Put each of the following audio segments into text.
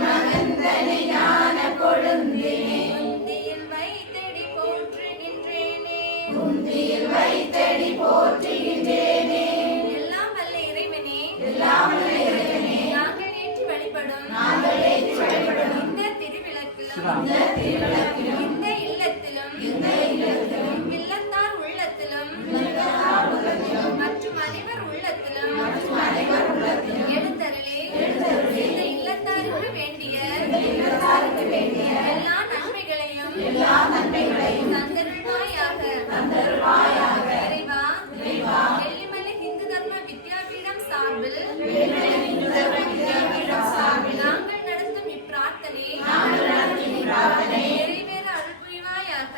மகந்தனை ஞான கொழுந்தினை குந்தியில் வைத்தடி போற்றுகின்றேனே. எல்லாம் வல்ல இறைவனே நாங்கள் ஏற்றி வழிபடும் இந்த திருவிளக்கிலும் இந்த இல்லத்திலும் இல்லத்தார் உள்ளத்திலும் மற்றும் அனைவர் உள்ளத்திலும் எழுந்தருளே இந்த இல்லத்தாருக்கு வேண்டிய எல்லா நன்மைகளையும் தந்தருள்வாயாக. இறைவா வெள்ளிமலை இந்து தர்ம வித்யாபீடம் சார்பில் நாங்கள் நடத்தும் இப்பிரார்த்தனை நிறைவேற அருள் புரிவாயாக.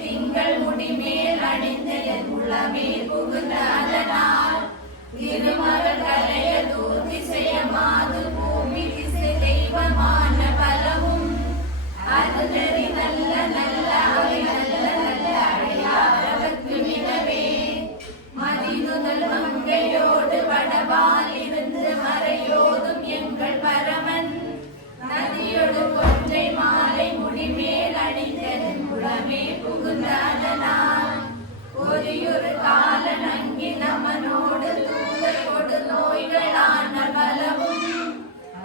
திங்கள் முடிமேல் அணிந்த என் உள்ளமே புகுந்த அதனால் திருமகள் கலைய தூதிசைய மாது பூமி திசை தெய்வமான பலமும் அது நெறி நல்ல நல்ல அவை நல்ல நல்ல அடையாளவர்க்கு மிகவே மதிநுதல் மங்கையோடு வடபால் இருந்து மறையோதும் எங்கள் பரமன் நதியொடு கொன்றை மாலை முடிமேல் அணிந்த உளமே புகுந்த அதனால் ஒரு காலன் அங்கி நமனோடு தூதர் கொடு நோய்களான பலவும்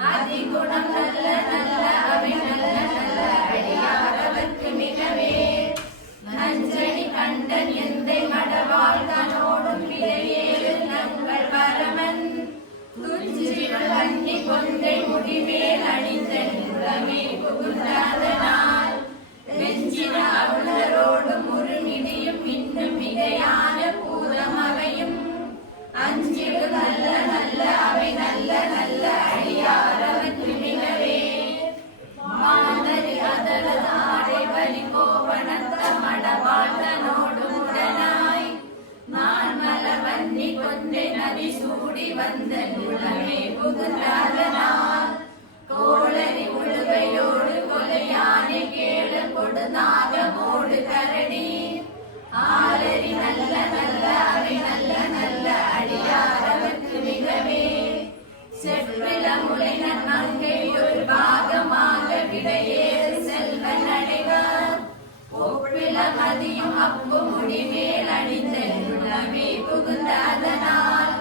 அதிகுணம் நல்ல நல்ல அவை நல்ல நல்ல அடியாரவர்க்கு மிகவே நஞ்சணி கண்டன் எந்தை மடவாள் தனோடும் விலையேறு நங்கள் பரமன் துஞ்சிகள் வன்னி கொன்றை முடிமேல் அணிந்த உளமே புகுந்ததனால் வெஞ்சின அருளரோடும் ஒரு நிதியும் இன்னும் மிகையான பூதம் அவையும் அஞ்சிடு நல்ல நல்ல அவை நல்ல நல்ல அடியாரவர்க்கு மிகவே மாதரி அதலதாடை வலி கோவணத்த மடவாழ்தனோடு உடனாய் நான் மலவன்னி கொன்றை நதி சூடி வந்த உளமே புகுந்ததனால் கோளரி உழுவையோடு கொலையானை கேள கொடுநாகமோடு கரடி ஆலரி நல்ல நல்ல அவை நல்ல நல்ல அடியாரவர்க்கு மிகவே செப்பில முளைன மங்கை ஒரு பாகமாக விடையேறு செல்வன் அடைவார் ஒப்பில மதியும் அப்பு முடிமேல் அணிந்த உளமே புகுந்ததனால்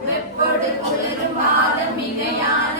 வெப்பொடு குளிரும் பாதம் மிகையான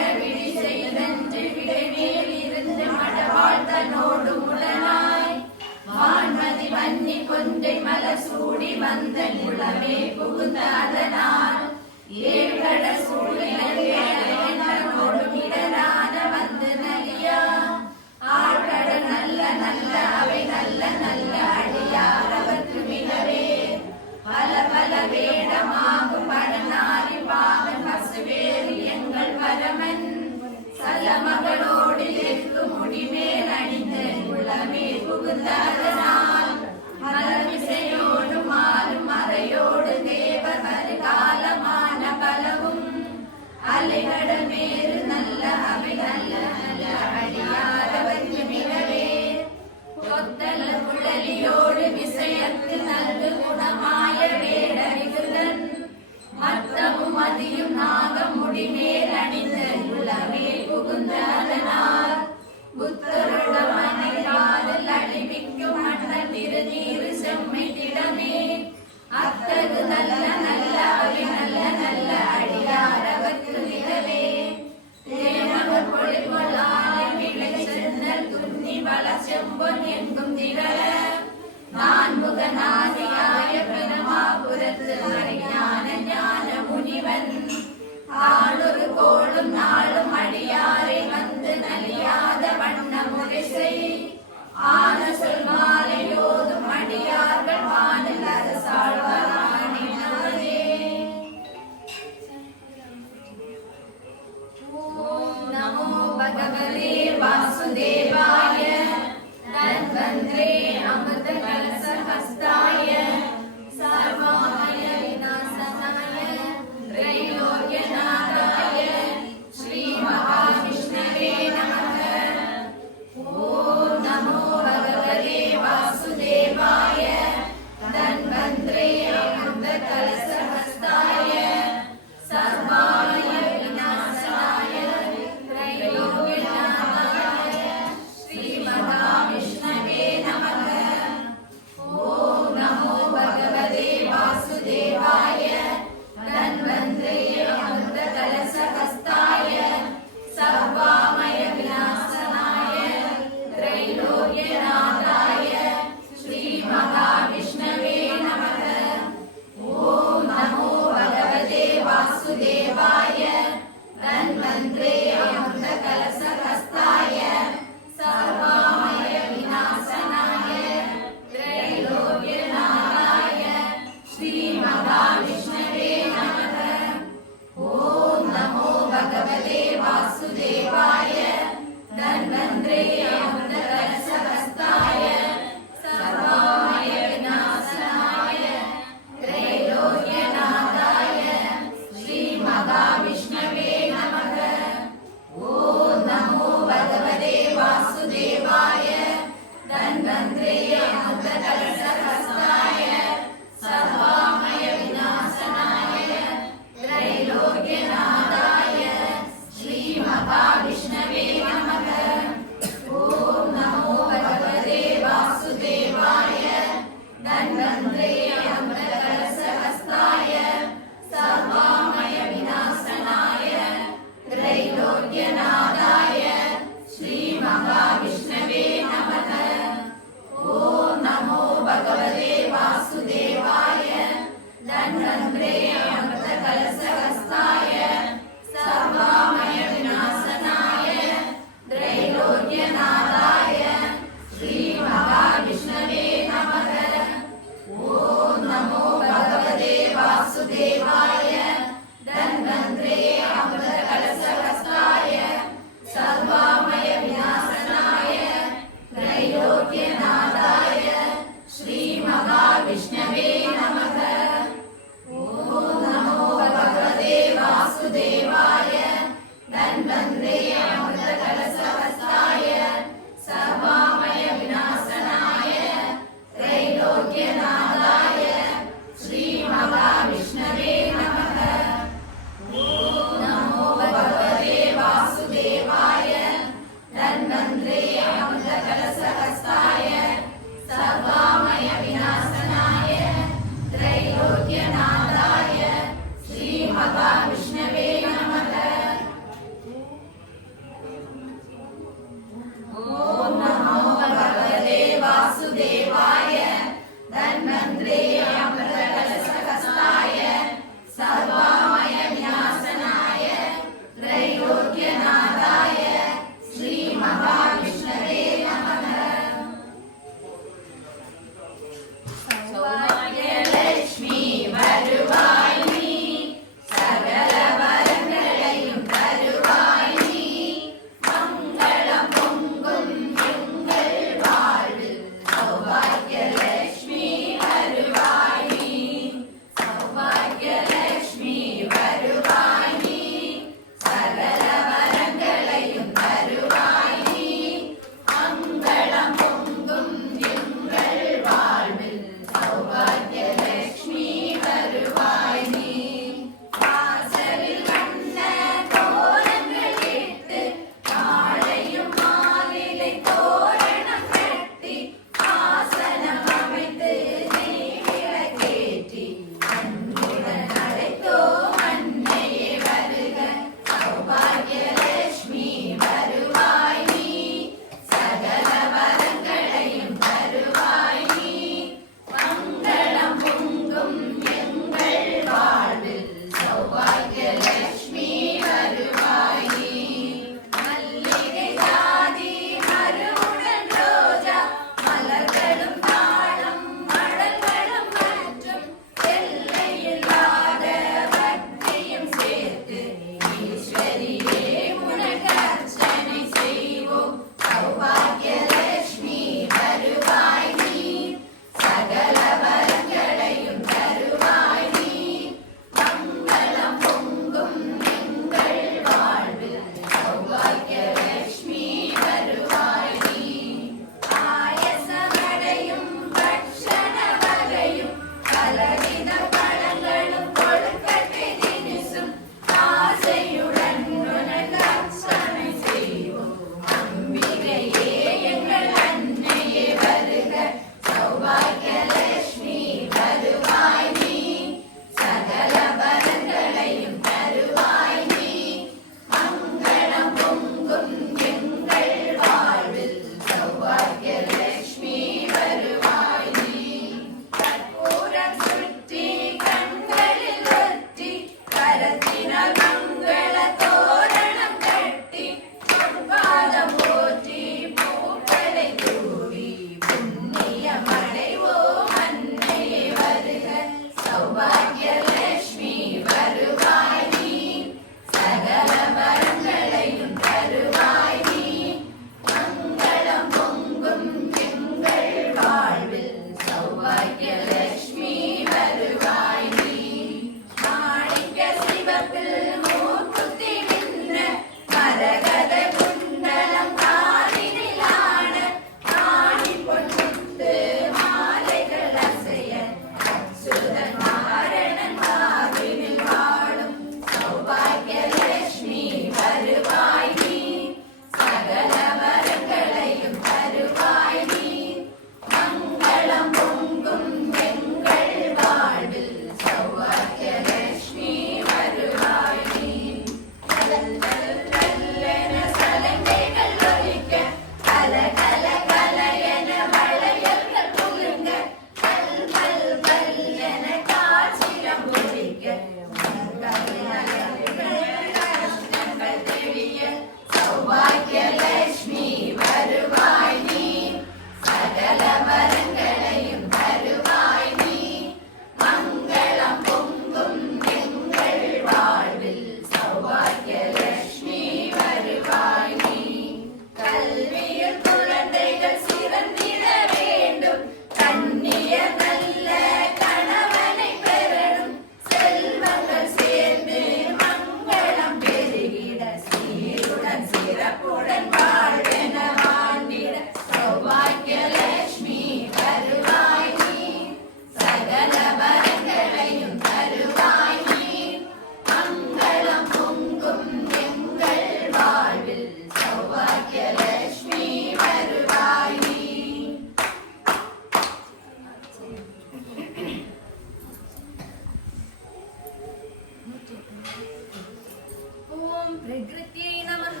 प्रकृत्यै नमः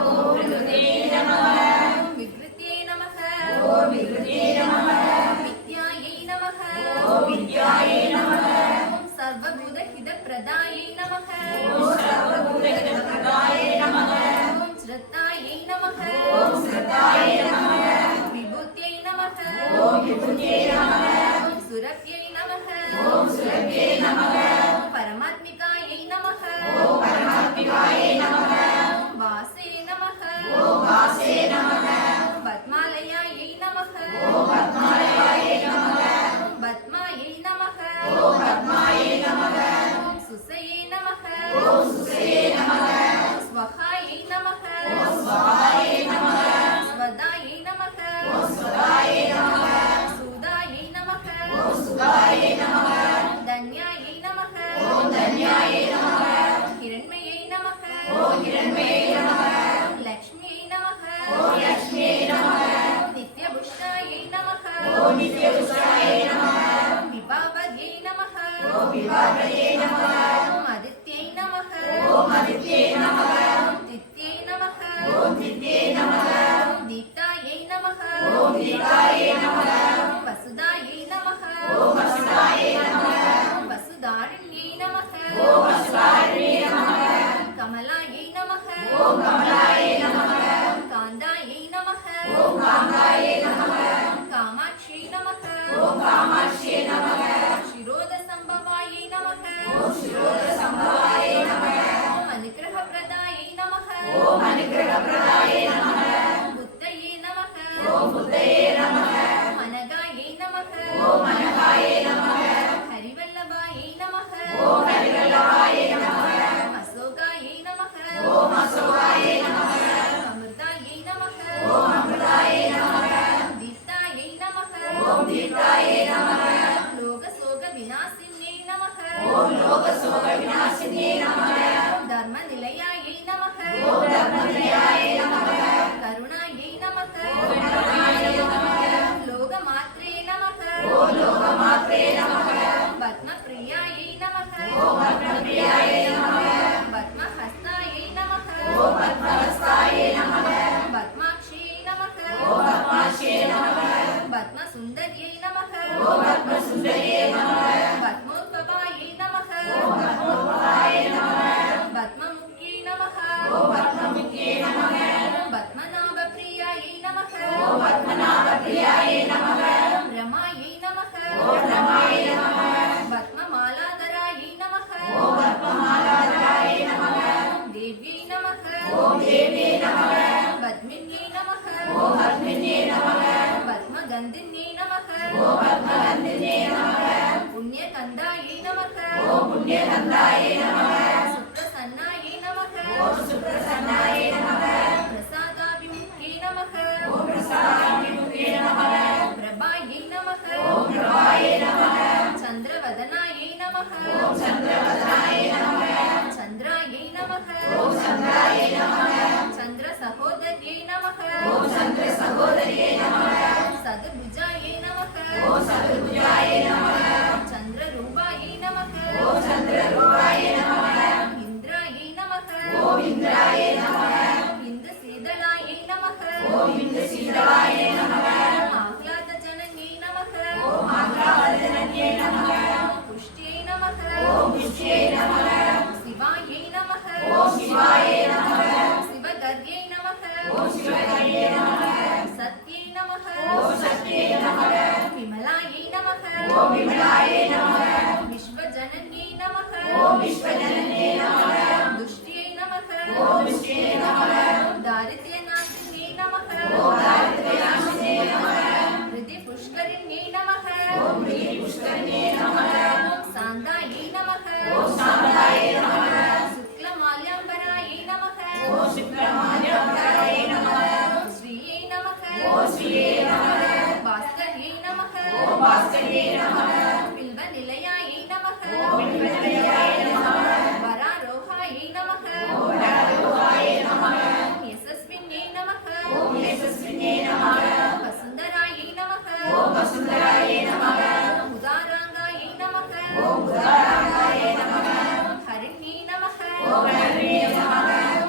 ॐ प्रकृत्यै नमः ॐ विकृत्यै नमः ॐ विकृत्यै नमः विद्यायै नमः ॐ विद्यायै नमः ॐ सर्वभूतहितप्रदायै नमः ॐ सर्वभूतहितप्रदायै नमः ॐ श्रद्धायै नमः ॐ श्रद्धायै नमः विभूत्यै नमः ॐ विभूत्यै नमः ॐ सुरभ्यै नमः ॐ सुरभ्यै नमः ॐ परमात्मिकायै नमः ॐ परमात्मिकायै नमः ॐ वासे नमः ॐ वासे नमः ॐ पद्मालयायै नमः ॐ पद्मालयायै नमः ॐ पद्मायै नमः ॐ पद्मायै नमः ॐ सुसये नमः ॐ सुसये नमः ॐ स्वहायै नमः ॐ स्वाहायै नमः स्वदायै नमः ॐ स्वदायै नमः ॐ सुदायै नमः ॐ सुदायै नमः ॐ धन्यायै नमः ॐ धन्यायै नमः ॐ हिरण्मयै नमः ॐ हिरण्मयै नमः ॐ लक्ष्म्यै नमः ॐ लक्ष्म्यै नमः ॐ नित्यपुष्टायै नमः ॐ नित्यपुष्टायै नमः ॐ विभावद्यै नमः ॐ विभावद्यै नमः ॐ आदित्यै नमः ॐ आदित्यै नमः ॐ तिथ्यै नमः ॐ तिथ्यै नमः ॐ दीप्तायै नमः ॐ दीप्तायै नमः ॐ वसुदायै नमः ॐ वसुदायै नमः ॐ वसुधारिण्यै नमः ॐ वसुधारिण्यै नमः ॐ कमलायै नमः ॐ कमलायै नमः ॐ कान्दायै नमः ॐ कान्दायै नमः ॐ कामाक्ष्यै नमः ॐ कामाक्ष्यै नमः ॐ क्षीरोदसम्भवायै नमः ॐ क्षीरोदसम्भवायै नमः ॐ अनुग्रहप्रदायै नमः ॐ अनुग्रहप्रदायै नमः ॐ बुद्धये नमः ॐ बुद्धये नमः ॐ अनगायै नमः ॐ अनघायै नमः ॐ हरिवल्लभायै नमः ॐ हरिवल्लभायै नमः ॐ अशोकायै नमः ॐ अशोकायै नमः ॐ अमृतायै नमः ॐ अमृतायै नमः ॐ दीप्तायै नमः ॐ दीप्तायै नमः ॐ लोकशोकविनाशिन्यै नमः ॐ लोकशोकविनाशिन्यै नमः ॐ धर्मनिलयायै नमः ॐ धर्मनिलयायै नमः करुणायै नमः करुणायै नमः ॐ लोकमात्रे नमः ॐ लोकमात्रे नमः ॐ पद्मप्रियायै नमः ॐ पद्मप्रियायै नमः ॐ पद्महस्तायै नमः ॐ पद्महस्तायै नमः ॐ पद्माक्ष्यै नमः ॐ पद्माक्ष्यै नमः ॐ पद्मसुन्दर्यै नमः ॐ पद्मसुन्दर्यै नमः ॐ पद्मोद्भवायै नमः ॐ पद्मोद्भवायै नमः ॐ पद्ममुख्यै नमः ॐ पद्ममुख्यै नमः ॐ पद्मनाभप्रियायै नमः ॐ पद्मनाभप्रियायै नमः ॐ रमायै नमः ॐ रमायै नमः ॐ पद्ममालाधरायै नमः ॐ पद्ममालाधरायै नमः ॐ देव्यै नमः ॐ देव्यै नमः ॐ पद्मिन्यै नमः ॐ पद्मिन्यै नमः ॐ पद्मगन्धिन्यै नमः ॐ पद्मगन्धिन्यै नमः ॐ पुण्यकन्दायै नमः ॐ पुण्यकन्दायै नमः ॐ सुप्रसन्नायै नमः ॐ सुप्रसन्नायै नमः ॐ प्रसादाभिमुख्यै नमः ॐ प्रसादाभिमुख्यै नमः ॐ प्रभायै नमः ॐ प्रभायै नमः ॐ चन्द्रवदनायै नमः ॐ चन्द्रवदनायै नमः ॐ चन्द्रायै नमः ॐ चन्द्रायै नमः ॐ चन्द्रसहोदर्यै नमः ॐ चन्द्रसहोदर्यै नमः ॐ सद्भुजायै नमः ॐ सद्भुजायै नमः ॐ चन्द्ररूपायै नमः ॐ चन्द्ररूपायै नमः ॐ इन्द्रायै नमः ॐ इन्द्रायै नमः ॐ इन्दुशीतलायै नमः ॐ इन्दुशीतलायै नमः ॐ आह्लादजनन्यै नमः ॐ आह्लादजनन्यै नमः ॐ पुष्ट्यै नमः ॐ पुष्ट्यै नमः ॐ शिवायै नमः ॐ शिवायै नमः ॐ शिवगर्यै नमः ॐ शिवगर्यै नमः ॐ सत्यै नमः ॐ सत्यै नमः ॐ विमलायै नमः ॐ विमलायै नमः ॐ विश्वजनन्यै नमः ॐ विश्वजनन्यै नमः ॐ दुष्ट्यै नमः ॐ दुष्ट्यै नमः ॐ दारिद्र्यनाशिन्यै नमः ॐ दारिद्र्यनाशिन्यै नमः हृदि पुष्करिण्यै नमः ॐ हृदि पुष्करिण्यै नमः ॐ सान्दायै नमः ॐ सान्दायै नमः ॐ शुक्लमाल्याम्बरायै नमः ॐ शुक्लमाल्याम्बरायै नमः ॐ श्रियै नमः ॐ श्रियै नमः ॐ भास्कर्यै नमः ॐ भास्कर्यै नमः ॐ बिल्वनिलयायै नमः ॐ बिल्वनिलयायै नमः वरारोहायै नमः ॐ वरारोहायै नमः ॐ यशस्विन्यै नमः ॐ यशस्विन्यै नमः ॐ वसुन्धरायै नमः ॐ वसुन्धरायै नमः ॐ उदाराङ्गायै नमः ॐ उदाराङ्गायै नमः ॐ हरिण्यै नमः ॐ हरिण्यै नमः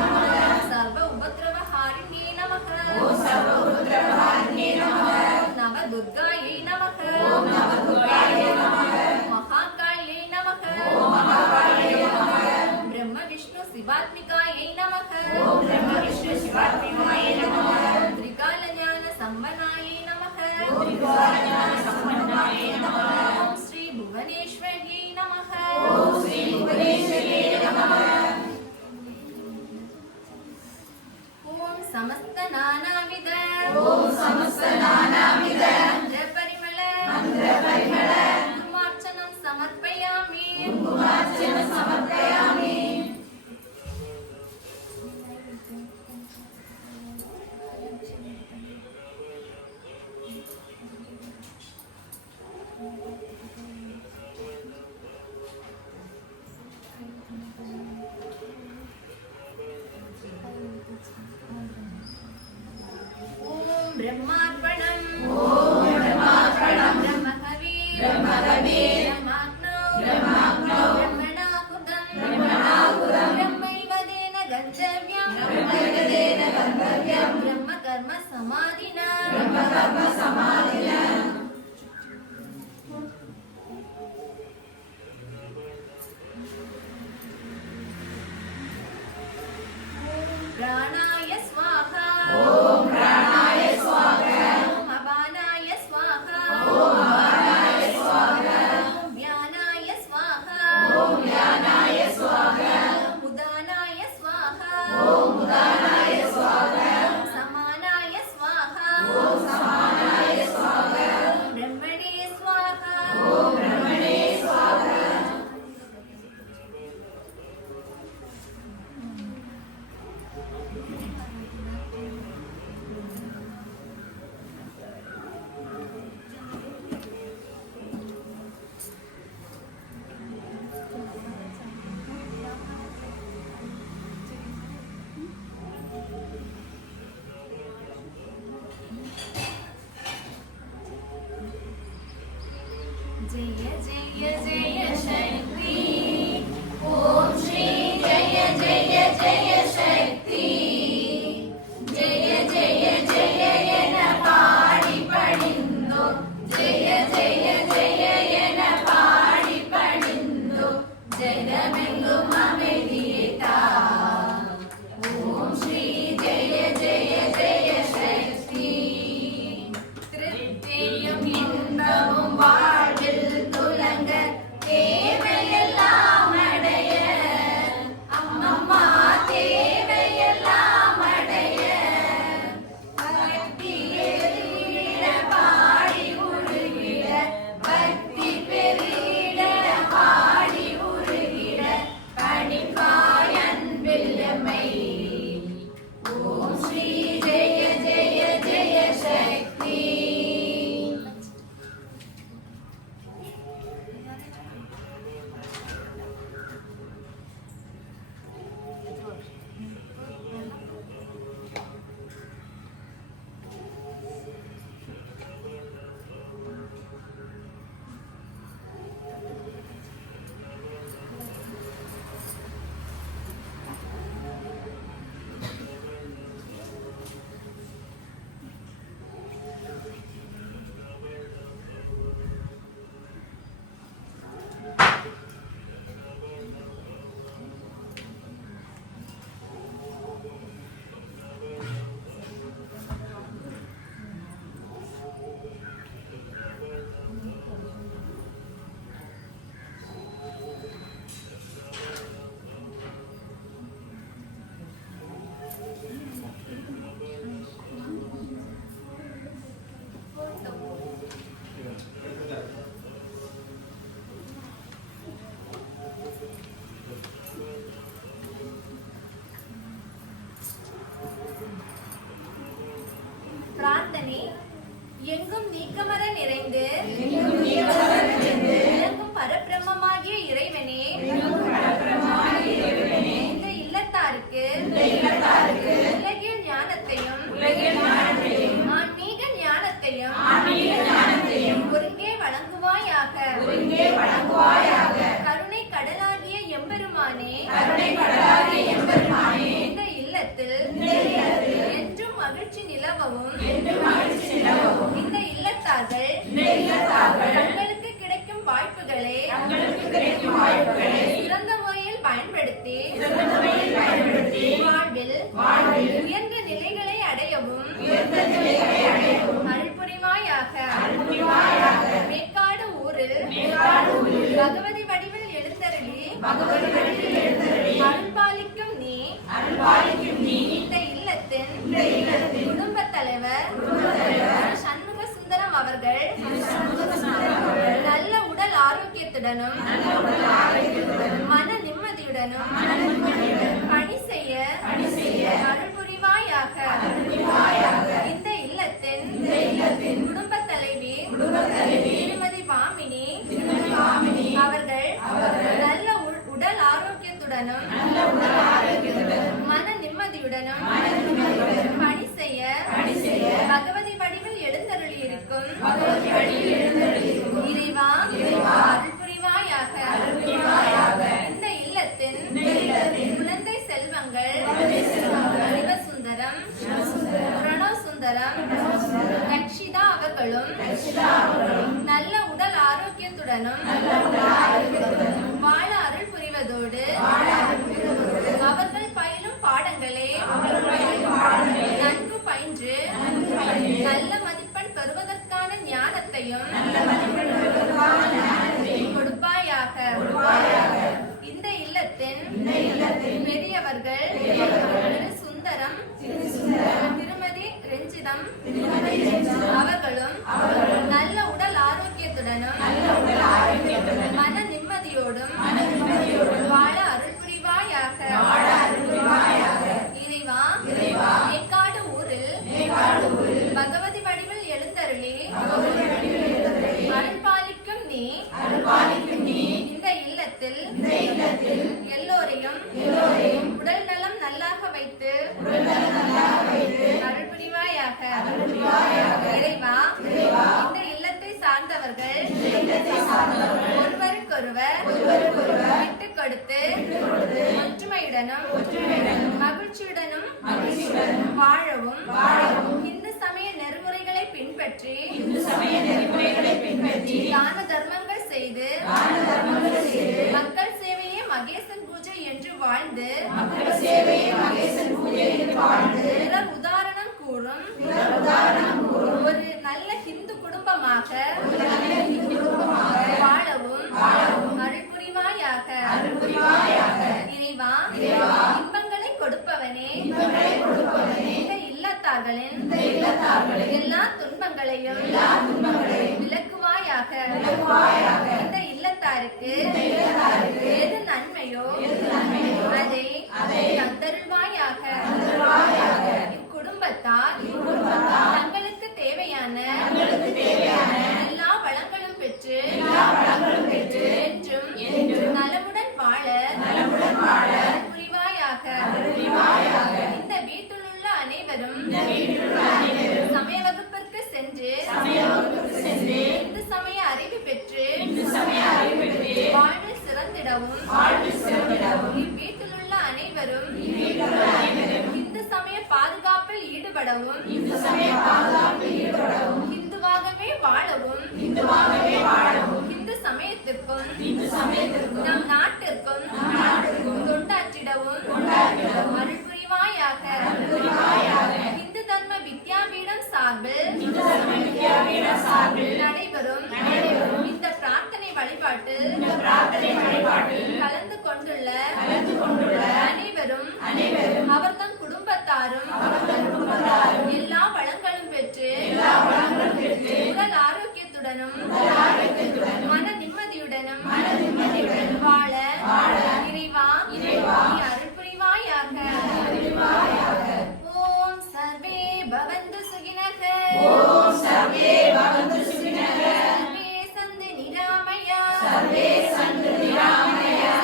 நமக. சர்வ உபத்ரவஹாரிண்யே நமக. ஓம் சர்வ உபத்ரவஹாரிண்யே நமக. நவதுர்காயை நமக. ஓம் நவதுர்காயை நமக. மகாகாள்யை நமக. ஓம் மகாகாள்யை நமக. ஓம் பிரம்ம விஷ்ணு சிவாத்மிகாயை நமக. ஓம் பிரம்ம விஷ்ணு சிவாத்மிகாயை நமக. ஓம் திரிகால ஞான சம்பன்னாயை நமக. ஓம் திரிகால ஞான சம்பன்னாயை நமக. ஓம் ஸ்ரீ புவனேஸ்வரியை நமக. ஓம் ஸ்ரீ புவனேஸ்வரியை நமக. ஓம் சமஸ்த நானாவித. ஓம் சமஸ்த நானாவித. மந்திர பரிமள. மந்திர பரிமள. குங்குமார்ச்சனம் சமர்ப்பயாமி. குங்குமார்ச்சனம் சமர்ப்பயாமி. ஓம் பிரம்மார்ப்பணம். ஓம் பிரம்மார்ப்பணம். பிரம்மகவி. பிரம்மகவி. பிரம்மாக்னோ. பிரம்மாக்னோ. பிரம்மணாகுதம். பிரம்மணாகுதம். பிரம்மைவதேன கந்தவ்யம். பிரம்மைவதேன கந்தவ்யம். பிரம்ம கர்ம சமாதினா. பிரம்ம கர்ம சமாதினா. பிராணாய ஸ்வாஹா. ஓம் பிராணாய ஸ்வாஹா. ஓம் அபானாய ஸ்வாஹா. ஓம் அபானாய ஸ்வாஹா. ஓம் வியானாய ஸ்வாஹா. ஓம் வியானாய ஸ்வாஹா. ஓம் உதானாய ஸ்வாஹா. ஓம் உதானாய ஸ்வாஹா. ஓம் சமானாய ஸ்வாஹா. ஓம் சமானாய ஸ்வாஹா. ஓம் பிரம்மணே ஸ்வாஹா. ஓம் பிரம்மணே ஸ்வாஹா. ஜெய ஜெய ஜெய சக்தி. ஓம் ஸ்ரீ ஜெய ஜெய ஜெய சக்தி. ஜெய ஜெய ஜெய என பாடி பணிந்தோ. ஜெய ஜெய ஜெய என பாடி பணிந்தோ. ஜெகமெங்கும் அமைதியை தா. ஓம் ஸ்ரீ ஜெய ஜெய ஜெய சக்தி. திருப்தியும் இன்பமும் வாழ்வில் துலங்க தேவையெல்லாம் அடைய. அம்மம்மா தேவையெல்லாம் அடைய. பக்தி பெருகிட பாடி உருகிட. பக்தி பெருகிட பாடி உருகிட. பணிப்பாய் அன்பில் எம்மை. ஓம் ஸ்ரீ ஜெய ஜெய ஜெய சக்தி. பிரார்த்தனை. எங்கும் நீக்கமர நிறைந்து எங்கும் நீக்கமற நிறைந்து விளங்கும் பரபிரம்மமாகிய இறைவனே, பரபிரம்மமாகிய இறைவனே, இந்த இல்லத்தாருக்கு இல்லத்தாருக்கு உலகிய ஞானத்தையும் ஆன்மீக ஞானத்தையும் ஒருங்கே வழங்குவாயாக. வழங்குவாயாக. கருணை கடலாகிய எம்பெருமானே, கருணை கடலாகிய எம்பெருமானே, இந்த இந்த இல்லத்தார்கள் தங்களுக்கு கிடைக்கும் வாய்ப்புகளை சிறந்த முறையில் பயன்படுத்தி வாழ்வில் உயர்ந்த நிலைகளை அடையவும் அருள் புரிவாயாக. மேற்காடு ஊரில் பகவதி வடிவில் எழுந்தருளி அருள்பாலிக்கும் நீ இந்த இல்லத்தின் குடும்பத் தலைவர் சண்முக சுந்தரம் அவர்கள் நல்ல உடல் ஆரோக்கியத்துடனும் மன நிம்மதியுடனும் பணி செய்ய அருள் புரிவாயாக. இந்த இல்லத்தின் குடும்பத் தலைவி திருமதி பாமினி அவர்கள் நல்ல உடல் ஆரோக்கியத்துடனும் மன நிம்மதியுடனும் பணி செய்ய பகவதி வடிவில் எழுந்தருளி இருக்கும் இறைவா அருள் புரிவாயாக. இந்த இல்லத்தின் குழந்தை செல்வங்கள் சிவசுந்தரம் பிரணவ் சுந்தரம் லக்ஷிதா அவர்களும் நல்ல உடல் ஆரோக்கியத்துடனும் வாழ அருள் புரிவதோடு அவர்கள் பயிலும் பாடங்களே நன்கு பயின்று நல்ல மதிப்பெண் பெறுவதற்கான ஞானத்தையும் கொடுப்பாயாக. இந்த இல்லத்தின் பெரியவர்கள் சுந்தரம் திருமதி ரஞ்சிதம் அவர்களும் நல்ல உடல் ஆரோக்கியத்துடனும் மன நிம்மதியோடும் வாழ அருள் புரிவாயாக. இறைவா மேற்காடு ஊரில் பகவதி வடிவில் எழுந்தருளி அருள்பாலிக்கும் நீ இந்த இல்லத்தில் எல்லோரையும் உடல் நலம் நல்லாக வைத்து அருள் புரிவாயாக. இறைவா இந்த இல்லத்தை சார்ந்தவர்கள் ஒருவருக்கொருவர் விட்டுக் கொடுத்து ஒற்றுமையுடனும் மகிழ்ச்சியுடனும் வாழவும் இந்து சமய நெறிமுறைகளை பின்பற்றி தான தர்மங்கள் செய்து மக்கள் சேவையே மகேசன் பூஜை என்று வாழ்ந்து பிறர் உதாரணம் கூறும் ஒரு நல்ல ஹிந்து குடும்பமாக வாழவும் அருள் புரிவாயாக. இறைவா இன்பங்களை கொடுப்பவனே இந்த இல்லத்தார்களின் எல்லா துன்பங்களையும் விலக்குவாயாக. இந்த இல்லத்தாருக்கு எது நன்மையோ அதை தந்தருள்வாயாக. இக்குடும்பத்தார் தங்களுக்கு தேவையான எல்லா வளங்களும் பெற்று என்றும் நலமுடன் வாழ புரிவாயாக. இந்த வீட்டில் உள்ள அனைவரும் சமய வகுப்பிற்கு சென்று இந்து சமய அறிவு பெற்று வாழ்வில் சிறந்திடவும் இவ்வீட்டில் உள்ள அனைவரும் இந்து சமய பாதுகாப்பில் ஈடுபடவும் இந்துவாகவே வாழவும் இந்து சமயத்திற்கும் நம் நாட்டிற்கும் தொண்டாற்றிடவும் அருள் புரிவாயாக. இந்து தர்ம வித்யாபீடம் சார்பில் நடைபெறும் இந்த பிரார்த்தனை வழிபாட்டில் கலந்து கொண்டுள்ள அனைவரும் அவர்தம் குடும்பத்தாரும் எல்லா வளங்களும் பெற்று உடல் ஆரோக்கியத்துடனும் மன நிம்மதியுடனும் வாழ இறைவா நீ அருள் புரிவாயாக. ஓம் சர்வே பவந்து சுகினக சர்வே சந்து நிராமயா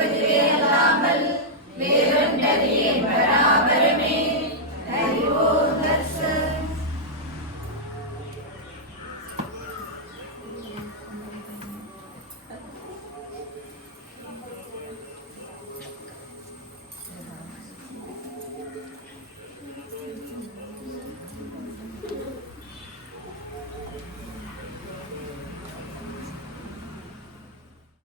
கணபதியே